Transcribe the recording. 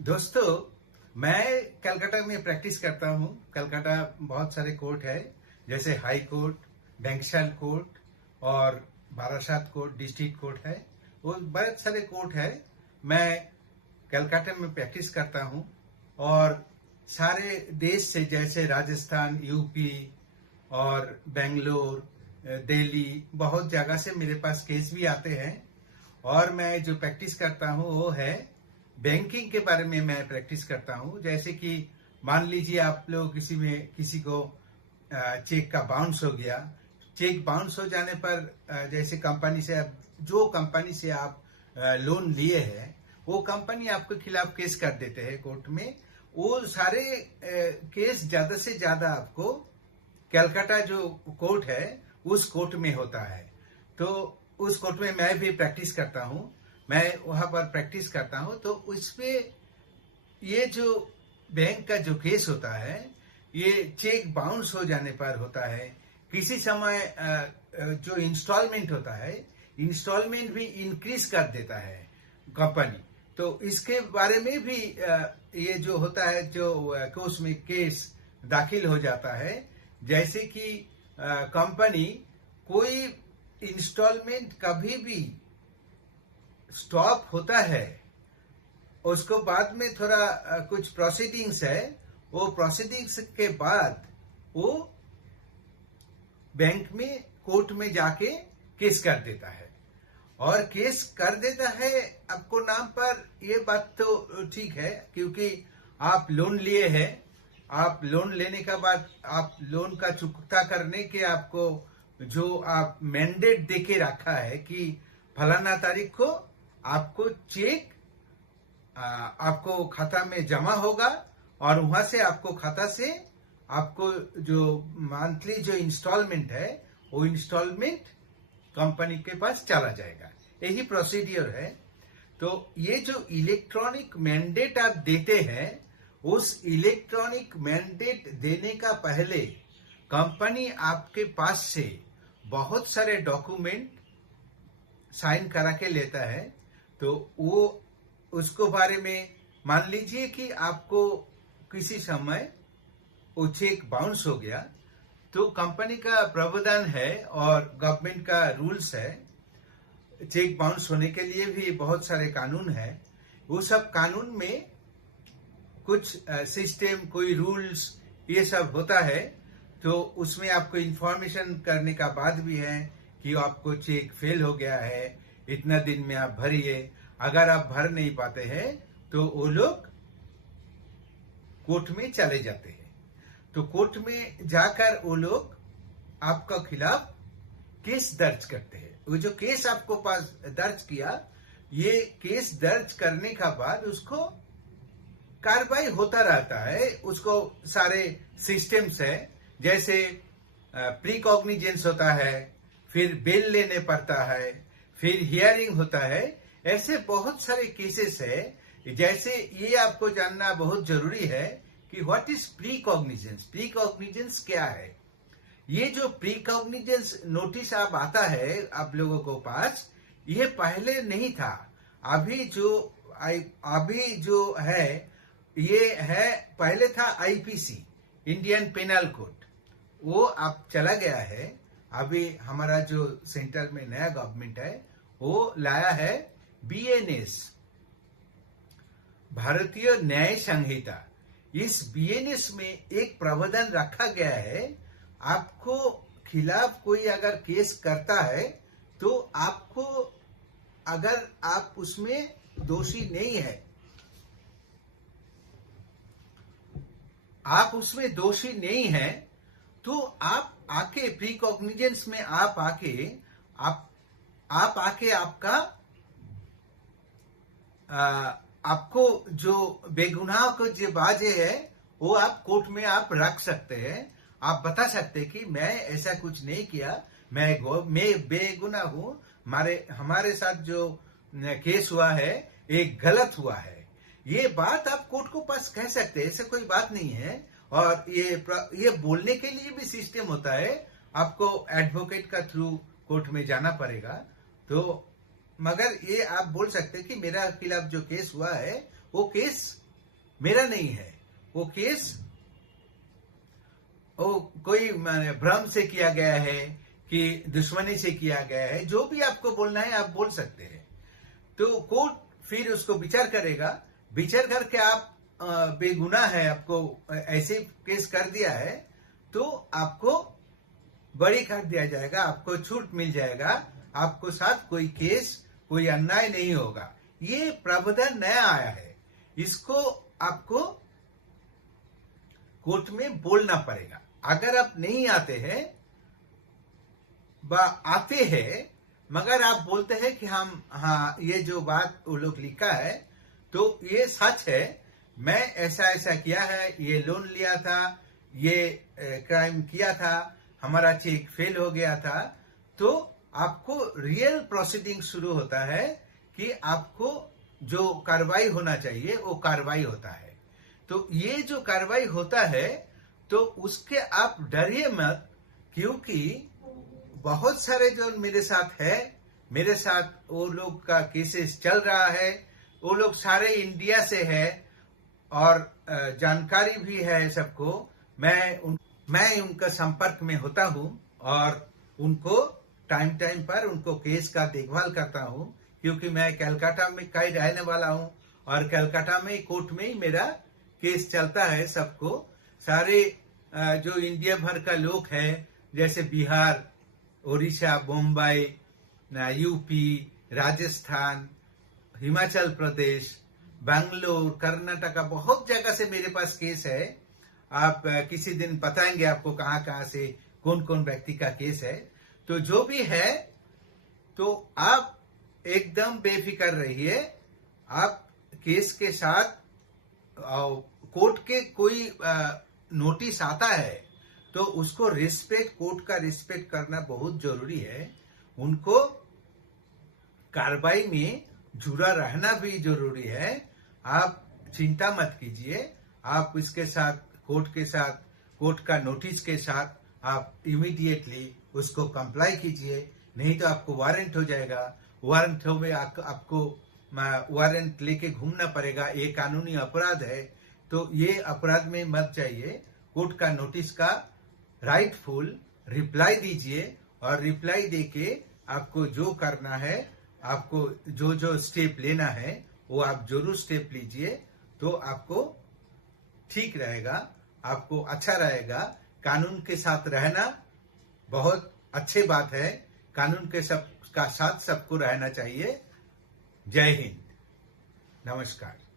दोस्तों, मैं कलकत्ता में प्रैक्टिस करता हूँ। कलकत्ता बहुत सारे कोर्ट है, जैसे हाई कोर्ट, बैंक्शल कोर्ट और बारासात कोर्ट, डिस्ट्रिक्ट कोर्ट है। वो बहुत सारे कोर्ट है। मैं कलकत्ता में प्रैक्टिस करता हूँ और सारे देश से, जैसे राजस्थान, यूपी और बेंगलोर, दिल्ली, बहुत जगह से मेरे पास केस भी आते हैं। और मैं जो प्रैक्टिस करता हूँ वो है बैंकिंग के बारे में। मैं प्रैक्टिस करता हूँ, जैसे कि मान लीजिए आप लोग किसी को चेक का बाउंस हो गया। चेक बाउंस हो जाने पर जैसे जो कंपनी से आप लोन लिए हैं, वो कंपनी आपके खिलाफ केस कर देते हैं कोर्ट में। वो सारे केस ज्यादा से ज्यादा आपको कलकत्ता जो कोर्ट है उस कोर्ट में होता है। तो उस कोर्ट में मैं भी प्रैक्टिस करता हूँ। मैं वहां पर प्रैक्टिस करता हूँ। तो उसमें ये जो बैंक का जो केस होता है, ये चेक बाउंस हो जाने पर होता है। किसी समय जो इंस्टॉलमेंट होता है, इंस्टॉलमेंट भी इंक्रीज कर देता है कंपनी। तो इसके बारे में भी ये जो होता है, जो कोर्ट में केस दाखिल हो जाता है। जैसे कि कंपनी कोई इंस्टॉलमेंट कभी भी स्टॉप होता है, उसको बाद में थोड़ा कुछ प्रोसीडिंग्स है, वो प्रोसीडिंग्स के बाद वो बैंक में, कोर्ट में जाके केस कर देता है। और केस कर देता है आपको नाम पर। ये बात तो ठीक है, क्योंकि आप लोन लिए हैं। आप लोन लेने के बाद आप लोन का चुकता करने के आपको जो आप मैंडेट देके रखा है कि फलाना तारीख को आपको चेक आपको खाता में जमा होगा, और वहां से आपको खाता से आपको जो मंथली जो इंस्टॉलमेंट है, वो इंस्टॉलमेंट कंपनी के पास चला जाएगा। यही प्रोसीडियर है। तो ये जो इलेक्ट्रॉनिक मैंडेट आप देते हैं, उस इलेक्ट्रॉनिक मैंडेट देने का पहले कंपनी आपके पास से बहुत सारे डॉक्यूमेंट साइन करा के लेता है। तो वो उसको बारे में, मान लीजिए कि आपको किसी समय वो चेक बाउंस हो गया, तो कंपनी का प्रावधान है और गवर्नमेंट का रूल्स है। चेक बाउंस होने के लिए भी बहुत सारे कानून है। वो सब कानून में कुछ सिस्टम, कोई रूल्स, ये सब होता है। तो उसमें आपको इंफॉर्मेशन करने का बाद भी है कि आपको चेक फेल हो गया है, इतना दिन में आप भरिए। अगर आप भर नहीं पाते हैं तो वो लोग कोर्ट में चले जाते हैं। तो कोर्ट में जाकर वो लोग आपका खिलाफ केस दर्ज करते हैं। वो जो केस आपको पास दर्ज किया, ये केस दर्ज करने का बाद उसको कार्रवाई होता रहता है। उसको सारे सिस्टम्स है, जैसे प्री कॉग्निजेंस होता है, फिर बेल लेने पड़ता है, फिर हियरिंग होता है। ऐसे बहुत सारे केसेस है। जैसे ये आपको जानना बहुत जरूरी है कि what is pre cognizance. Pre cognizance क्या है? ये जो प्री कॉग्निजेंस नोटिस आप आता है आप लोगों को पास, ये पहले नहीं था। अभी जो है, ये है, पहले था आईपीसी, इंडियन पेनल कोड। वो अब चला गया है। अभी हमारा जो सेंटर में नया गवर्नमेंट है, वो लाया है बीएनएस, भारतीय न्याय संहिता। इस बीएनएस में एक प्रावधान रखा गया है, आपको खिलाफ कोई अगर केस करता है तो आपको, अगर आप उसमें दोषी नहीं है, आप उसमें दोषी नहीं है, तो आप आके प्री कॉग्निजेंस में आप आके आपका आपको जो बेगुनाह को जो बाजे है, वो आप कोर्ट में आप रख सकते हैं। आप बता सकते हैं कि मैं ऐसा कुछ नहीं किया, मैं बेगुनाह हूं, हमारे साथ जो केस हुआ है एक गलत हुआ है। ये बात आप कोर्ट को पास कह सकते हैं, ऐसा कोई बात नहीं है। और ये बोलने के लिए भी सिस्टम होता है। आपको एडवोकेट का थ्रू कोर्ट में जाना पड़ेगा। तो मगर ये आप बोल सकते हैं कि मेरा खिलाफ जो केस हुआ है, वो केस मेरा नहीं है, वो केस वो कोई भ्रम से किया गया है कि दुश्मनी से किया गया है। जो भी आपको बोलना है आप बोल सकते हैं। तो कोर्ट फिर उसको विचार करेगा, विचार करके आप बेगुनाह है, आपको ऐसे केस कर दिया है तो आपको बरी कर दिया जाएगा, आपको छूट मिल जाएगा, आपको साथ कोई केस कोई अन्याय नहीं होगा। ये प्रावधान नया आया है, इसको आपको कोर्ट में बोलना पड़ेगा। अगर आप नहीं आते हैं आते हैं मगर आप बोलते हैं कि हम हाँ ये जो बात वो लोग लिखा है तो ये सच है, मैं ऐसा ऐसा किया है, ये लोन लिया था, ये क्राइम किया था, हमारा चेक फेल हो गया था, तो आपको रियल प्रोसीडिंग शुरू होता है कि आपको जो कार्रवाई होना चाहिए वो कार्रवाई होता है। तो ये जो कार्रवाई होता है तो उसके आप डरिए मत, क्योंकि बहुत सारे जो मेरे साथ है, मेरे साथ वो लोग का केसेस चल रहा है, वो लोग सारे इंडिया से है और जानकारी भी है सबको। मैं उनका संपर्क में होता हूँ और उनको टाइम टाइम पर उनको केस का देखभाल करता हूँ, क्योंकि मैं कलकत्ता में का ही रहने वाला हूँ और कलकत्ता में कोर्ट में ही मेरा केस चलता है। सबको सारे जो इंडिया भर का लोग हैं, जैसे बिहार, उड़ीसा, मुंबई, यूपी, राजस्थान, हिमाचल प्रदेश, बेंगलोर, कर्नाटका, बहुत जगह से मेरे पास केस है। आप किसी दिन बताएंगे आपको कहाँ कहाँ से कौन कौन व्यक्ति का केस है। तो जो भी है तो आप एकदम बेफिक्र रहिए। आप केस के साथ कोर्ट के कोई नोटिस आता है तो उसको रिस्पेक्ट, कोर्ट का रिस्पेक्ट करना बहुत जरूरी है। उनको कार्रवाई में जुड़ा रहना भी जरूरी है। आप चिंता मत कीजिए, आप इसके साथ कोर्ट के साथ, कोर्ट का नोटिस के साथ आप इमीडिएटली उसको कंप्लाई कीजिए, नहीं तो आपको वारंट हो जाएगा। वारंट हो में आपको वारंट लेके घूमना पड़ेगा, ये कानूनी अपराध है। तो ये अपराध में मत जाइए। कोर्ट का नोटिस का राइटफुल रिप्लाई दीजिए और रिप्लाई देके आपको जो करना है, आपको जो जो स्टेप लेना है वो आप जरूर स्टेप लीजिए, तो आपको ठीक रहेगा, आपको अच्छा रहेगा। कानून के साथ रहना बहुत अच्छी बात है, कानून के साथ सबको रहना चाहिए। जय हिंद, नमस्कार।